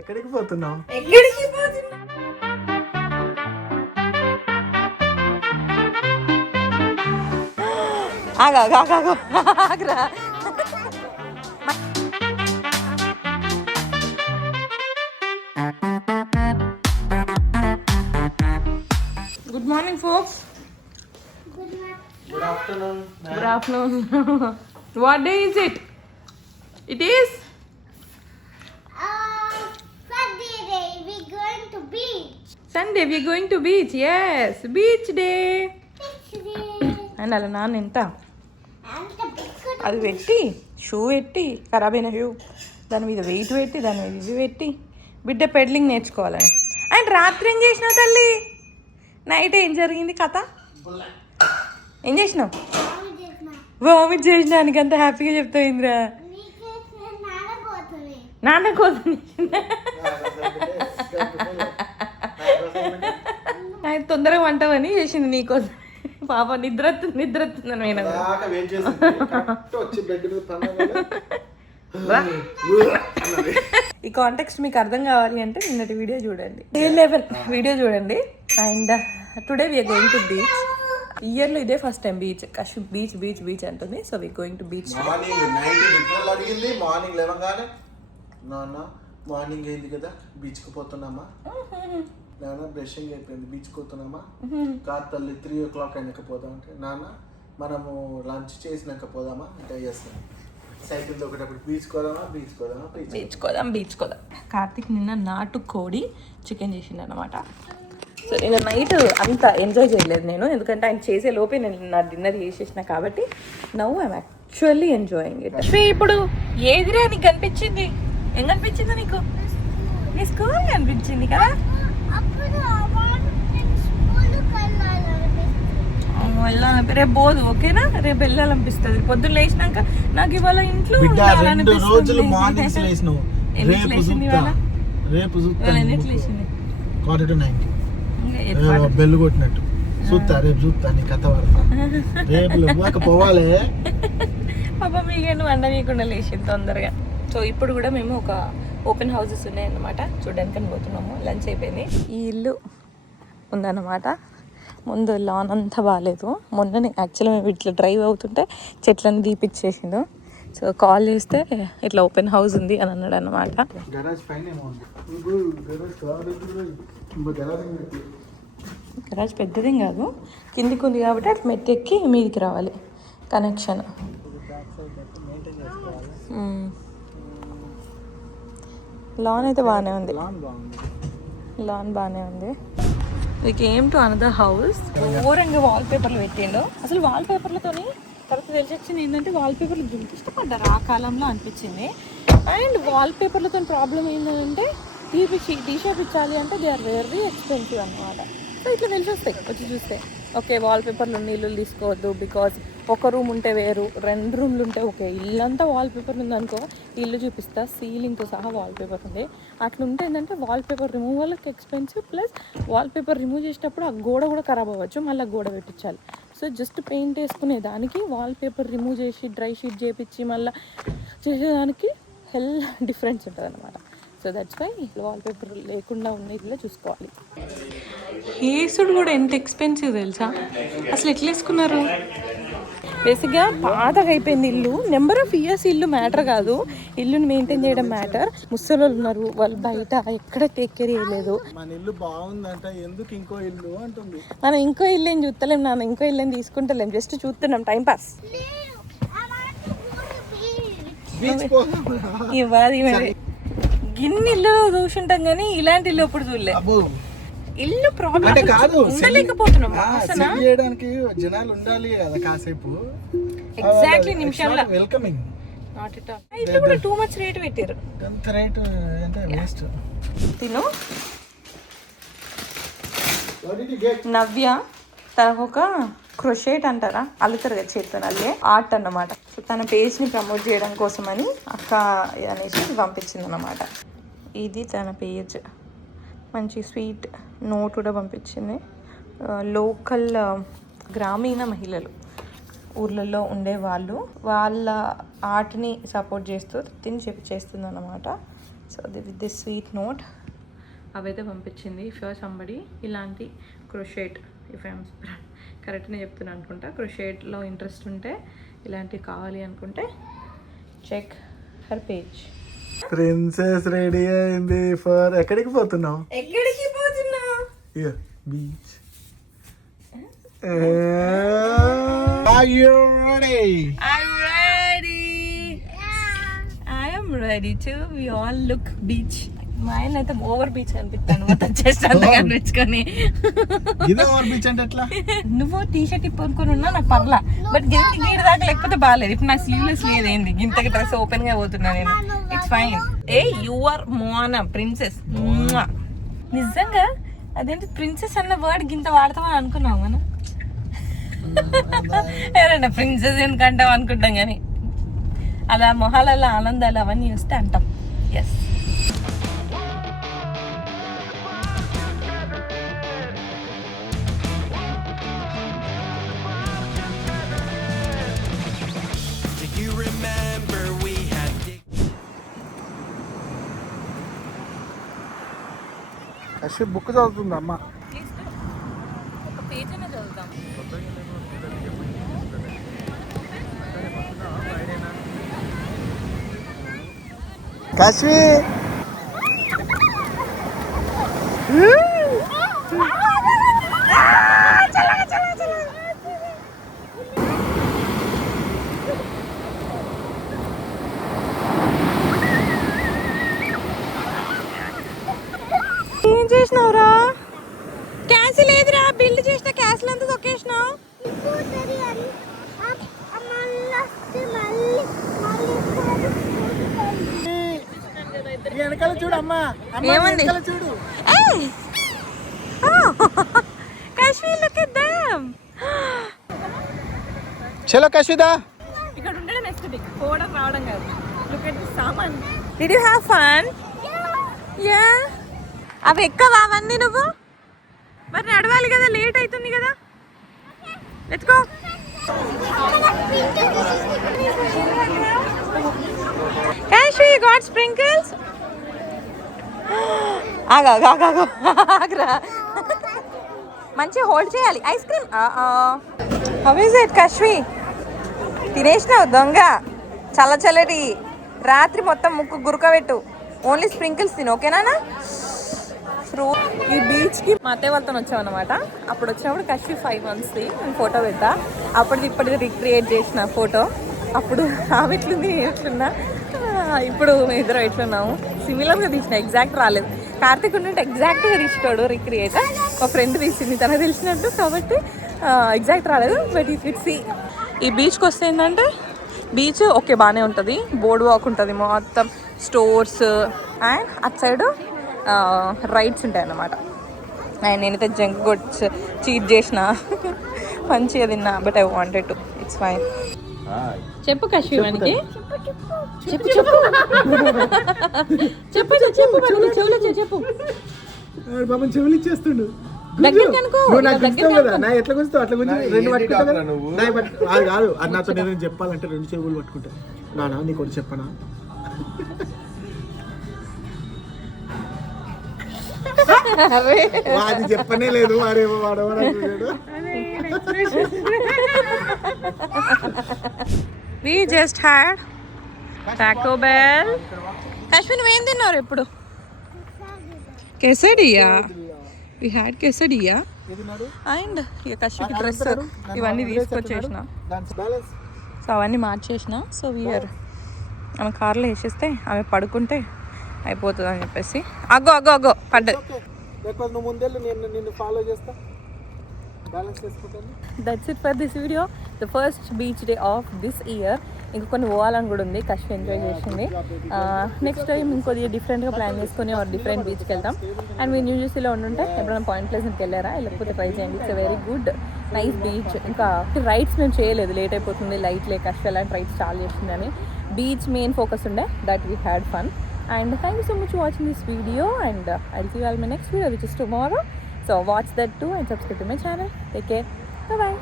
ఎక్కడికి పోతున్నావు? ఆగరా. Good morning folks. Good afternoon. Good afternoon. What day is it? It is Sunday day. We're going to beach. Sunday. We are going to beach. Yes, beach day. Beach day. And అలా నాన్న ఎంత And the biscuit. అది పెట్టి shoe పెట్టి ఖరాబ్ అయిన shoe దాని మీద వెయిట్ పెట్టి దాని మీద ఇవి పెట్టి బిడ్డ పెడ్లింగ్ నేర్చుకోవాలని. అండ్ రాత్రి ఏం చేసినావు తల్లి? నైట్ ఏం జరిగింది కథ? ఏం చేసినావు? వామిట్ చేసినానికి అంత హ్యాపీగా చెప్తావు ఇంద్రా. నాన్న కోసం ఆయన తొందరగా వంటవని చేసింది నీకోసం. పాప నిద్రతుందని నేను ఈ కాంటెక్స్ట్ మీకు అర్థం కావాలి అంటే నిన్నటి వీడియో చూడండి, డే 11 వీడియో చూడండి. And today we are going to beach. ఇయర్లో ఇదే ఫస్ట్ టైం బీచ్. కష్ బీచ్ బీచ్ బీచ్ అంటుంది. So we going to beach. Morning లేవగానే నాన్న మార్నింగ్ అయింది కదా బీచ్కి పోతున్నామా? నాన్న బ్రషింగ్ అయిపోయింది బీచ్కి పోతున్నామా? కార్ తల్లి 3 o'clock అయినాక పోదాం అంటే నాన్న మనము లంచ్ చేసినాక పోదామా అంటే చేస్తాం. సైకిల్ తొక్కేటప్పుడు బీచ్ కోదామా బీచ్ కోదాం. కార్తీక్ నిన్న నాటు కోడి చికెన్ చేసిండు అనమాట. సో నేను నైట్ అంత ఎంజాయ్ చేయలేదు నేను, ఎందుకంటే ఆయన చేసే లోపే నేను నా డిన్నర్ చేసేసిన కాబట్టి. Now I'm actually enjoying it. ఇప్పుడు ఏదిరా నీకు కనిపించింది? ఏం కనిపించింది నీకు? నీ స్కూల్ కనిపించింది కదా. వెళ్ళాలి రేపు పోదు, ఓకేనా? రేపు వెళ్ళాలనిపిస్తుంది. పొద్దున్న లేచినాక నాకు ఇవాళ ఇంట్లో బెల్లు కొట్టినట్టు చూస్తా రేపు చూస్తా నీ కథ పడతా రేపు పోవాలి. పాప మీకేను వండ మీకుండా లేచింది తొందరగా. సో ఇప్పుడు కూడా మేము ఒక ఓపెన్ హౌసెస్ ఉన్నాయన్నమాట, చూడడానికి పోతున్నాము. లంచ్ అయిపోయింది. ఈ ఇల్లు ఉందన్నమాట. ముందు లాన్ అంతా బాగాలేదు. మొన్ననే యాక్చువల్లీ మేము ఇట్లా డ్రైవ్ అవుతుంటే చెట్లను దీపిచ్చేసిండు. సో కాల్ చేస్తే ఇట్లా ఓపెన్ హౌస్ ఉంది అని అన్నాడు అనమాట. గరాజ్ పెద్దదేం కాదు, కిందికి ఉంది కాబట్టి అట్లా మెట్టి ఎక్కి మీదికి రావాలి. కనెక్షన్ లాన్ అయితే బాగానే ఉంది. లాన్ బాగానే ఉంది. We came to another house. ఘోరంగా వాల్ పేపర్లు పెట్టిండు. అసలు వాల్ పేపర్లతోని తర్వాత తెలిసి వచ్చింది ఏంటంటే వాల్ పేపర్లు జుంకి ఇష్టపడ్డారు ఆ కాలంలో అనిపించింది. అండ్ వాల్ పేపర్లతో ప్రాబ్లం ఏంటంటే టీషర్ట్ ఇచ్చాలి అంటే దే ఆర్ వెరీ ఎక్స్పెన్సివ్ అన్నమాట. సో ఇట్లా తెలిసి వస్తాయి వచ్చి చూస్తే. ఓకే వాల్ పేపర్లు ఇల్లు తీసుకోవద్దు, బికాజ్ ఒక రూమ్ ఉంటే వేరు, 2 రూమ్లు ఉంటే ఓకే. ఇల్లంతా వాల్ పేపర్ ఉందనుకో, ఇల్లు చూపిస్తా సీలింగ్తో సహా వాల్ పేపర్ ఉంది. అట్లా ఉంటే ఏంటంటే వాల్ పేపర్ రిమూవల్కి expensive, plus wall paper remove చేసేటప్పుడు ఆ గోడ కూడా ఖరాబ్ అవ్వచ్చు, మళ్ళీ గోడ పెట్టించాలి. సో జస్ట్ పెయింట్ వేసుకునే దానికి వాల్ పేపర్ రిమూవ్ చేసి డ్రై షీట్ చేపించి మళ్ళీ చేసేదానికి డిఫరెన్స్ ఉంటుంది అనమాట. So that's why wall paper లేకుండా ఉన్న ఇట్లా చూసుకోవాలి. ఏసుడు కూడా ఎంత ఎక్స్పెన్సివ్ తెలుసా? అసలు ఎట్లా వేసుకున్నారు? బేసిక్గా పాతగా అయిపోయింది ఇల్లు. నెంబర్ ఆఫ్ ఇయర్స్ ఇల్లు మ్యాటర్ కాదు, ఇల్లుని మెయింటైన్ చేయడం మ్యాటర్. ముసలోళ్ళు ఉన్నారు, వాళ్ళు బయట ఎక్కడ టేక్ కేర్ చేయలేదు. మన ఇల్లు బాగుందంట, ఎందుకు ఇంకో ఇల్లు అంటుంది. మనం ఇంకో ఇల్లు ఏం చూస్తలేం నాన్న, ఇంకో ఇల్లు ఏం తీసుకుంటలేం, జస్ట్ చూస్తున్నాం టైం పాస్. ఇవ్వాలి గిన్ని ఇల్లు చూసుంటాం కానీ ఇలాంటి ఇల్లు ఎప్పుడు చూడలే. ఇల్లు ప్రాబ్లం కాదు, ఉండలేకపోతున్నాం. చేయడానికి జనాలు ఉండాలి కదా కాసేపు. ఎగ్జాక్ట్లీ నిమిషంలో వెల్కమింగ్. Not at all. ఇల్లు కూడా టూ మచ్ రేట్ పెట్టారు. ఎంత రేట్ అంటే వేస్ట్. తిను నవ్య తనకు ఒక క్రోషేట్ అంటారా, అల్లుతారు కదా చేతితో, అల్లే ఆర్ట్ అన్నమాట. సో తన పేజ్ని ప్రమోట్ చేయడం కోసమని అక్క అనేసి పంపించింది అన్నమాట. ఇది తన పేజ్. మంచి స్వీట్ నోట్ కూడా పంపించింది. లోకల్ గ్రామీణ మహిళలు ఊర్లలో ఉండే వాళ్ళు వాళ్ళ ఆర్ట్ని సపోర్ట్ చేస్తూ చేస్తుంది అన్నమాట. So with this sweet note అవైతే పంపించింది. ఇఫ్ యూఆర్ సంబడి ఇలాంటి క్రోషేట్, ఇఫ్ ఐఎమ్ కరెక్ట్నే చెప్తున్నాను అనుకుంటా, క్రోషేట్లో ఇంట్రెస్ట్ ఉంటే ఇలాంటివి కావాలి అనుకుంటే check her page. Princess ready అయింది ఫర్ ఎక్కడికి పోతున్నావు? ఎక్కడికి పోతున్నా? Beach. Are you ready? I'm ready. I am ready too. We all look beach. మా ఆయన అయితే ఓవర్ బీచ్ అనిపిస్తాను మొత్తం చేస్తాను కనిపించుకొని. ఇదే ఓవర్ బీచ్ అంటే ఎట్లా? నువ్వు టీ షర్ట్ ఇప్పుకొని ఉన్నా నాకు పర్లా, బట్ గింత గీడ దాకా లేకపోతే బాగాలేదు. ఇప్పుడు నాకు స్లీవ్లెస్ లేదు, ఏంది గింతకి డ్రెస్ ఓపెన్ గా పోతున్నా నేను. It's fine. Hey you are Moana princess. నిజంగా అదేంటి ప్రిన్సెస్ అన్న వర్డ్ గింత వాడతామని అనుకున్నావు మనం. ఎవరైనా ప్రిన్సెస్ ఎందుకంటాం అనుకుంటాం కానీ అలా మొహాలలో ఆనందాలు అవన్నీ వస్తే అంటాం. ఎస్. అశ్వి బుక్ చదువుతుంది అమ్మ. ఒక పేజ్ అయినా చదువుతాం. కాశ్వి ఏం చేసినావురా? క్యాన్సిల్ లేదురా, బిల్డ్ చేసిన క్యాన్సిల్ అంతా తొక్కేసినావు. వెనకాల చూడు అమ్మా. ఏమంది? చూడు. Kashvi look at them. చలో కాశ్విదా. ఇక్కడ ఉండడం ఎస్థెటిక్, పోవడం రావడం కాదు. లుక్ ఎట్ ది సామాన్. Did you have fun? Yeah. అవి ఎక్కవా అవన్నీ నువ్వు? మరి నడవాలి కదా, లేట్ అవుతుంది కదా. Let's go. Kashi, you got sprinkles? ఆగ్రా మంచిగా హోల్డ్ చేయాలి. Ice cream. How is it Kashvi? తినేసినావు దొంగ. చల్లటి రాత్రి మొత్తం ముక్కు గురకబెట్టు. ఓన్లీ స్ప్రింకిల్స్ తిను, ఓకేనా? ఫ్రూట్. ఈ బీచ్కి మా అత్తయ్య వాళ్ళతో వచ్చామన్నమాట. అప్పుడు వచ్చినప్పుడు కాశ్వి 5 monthsది నేను ఫోటో పెట్టా. అప్పటిది ఇప్పటిది రీక్రియేట్ చేసిన ఫోటో. అప్పుడు ఆమె ఎట్లుంది ఎట్లున్నా, ఇప్పుడు మేము ఇద్దరం ఎట్లున్నాము సిమిలర్గా తీసిన. ఎగ్జాక్ట్ రాలేదు. కార్తీక్ ఉంటే ఎగ్జాక్ట్గా తీసినాడు రీక్రియేట్. మా ఫ్రెండ్ తీసింది, తనకు తెలిసినట్టు, కాబట్టి ఎగ్జాక్ట్ రాలేదు. బట్ ఈ ఫిట్ సీ. ఈ బీచ్కి వస్తే ఏంటంటే బీచ్ ఓకే బాగానే ఉంటుంది, బోర్డ్ వాక్ ఉంటుంది, మొత్తం స్టోర్స్ అండ్ అటు సైడ్ రైడ్స్ ఉంటాయి అన్నమాట. అండ్ నేనైతే జంక్ గుడ్స్ చీట్ చేసిన, మంచిగా తిన్నా. But I wanted to. It's fine. చెప్పు కాశ్వి వానికి. చెప్పు చెప్పు చెప్పు చెప్పు చెవులు చెప్పు. బాబు చెవులు ఇచ్చేస్తుండు. దగ్గరికి అనుకో. నా ఎట్లా గుంచుతావు అట్లా గుంజు. 2 పట్టుకుంటా. అది కాదు, అది నాతో నేను చెప్పాలంటే 2 చెవులు పట్టుకుంటా. నానా నీకు ఒకటి చెప్పనా? అది చెప్పనే లేదు. వాడేమో వాడేవాడు. We just had Taco Bell. Kashvi, నువ్వేం తిన్నారు ఇప్పుడు? quesadilla. We had quesadilla. And ఇక కశ్యప్ డ్రెస్ ఇవన్నీ తీసుకొచ్చేసిన. సో అవన్నీ మార్చేసిన. సో వీఆర్ ఆమె కార్లో వేసేస్తే ఆమె పడుకుంటే అయిపోతుంది అని చెప్పేసి. అగ్గో పడ్డది. That's it for this video. The first beach day of this year. ఇంకా కొన్ని పోవాలని కూడా ఉంది. కశ్యప్ ఎంజాయ్ చేసింది. నెక్స్ట్ టైం ఇంకొద్దిగా డిఫరెంట్గా ప్లాన్ చేసుకుని డిఫరెంట్ బీచ్కి వెళ్తాం. అండ్ మీరు న్యూ జెర్సీలో ఉండుంటే ఎప్పుడైనా పాయింట్ ప్లేస్కి వెళ్ళారా, లేకపోతే ట్రై చేయండి. It's very good nice beach. ఇంకా రైడ్స్ మేము చేయలేదు, లేట్ అయిపోతుంది. లైట్ లేక్ కశ్యప్ అలాంటి రైడ్స్ చాలా చేసిందని. బీచ్ మెయిన్ ఫోకస్ ఉండే. That we had fun. And thank you so much for watching this video, and I'll see you all in my next video, which is tomorrow. So watch that too and subscribe to my channel. Take care. Bye bye.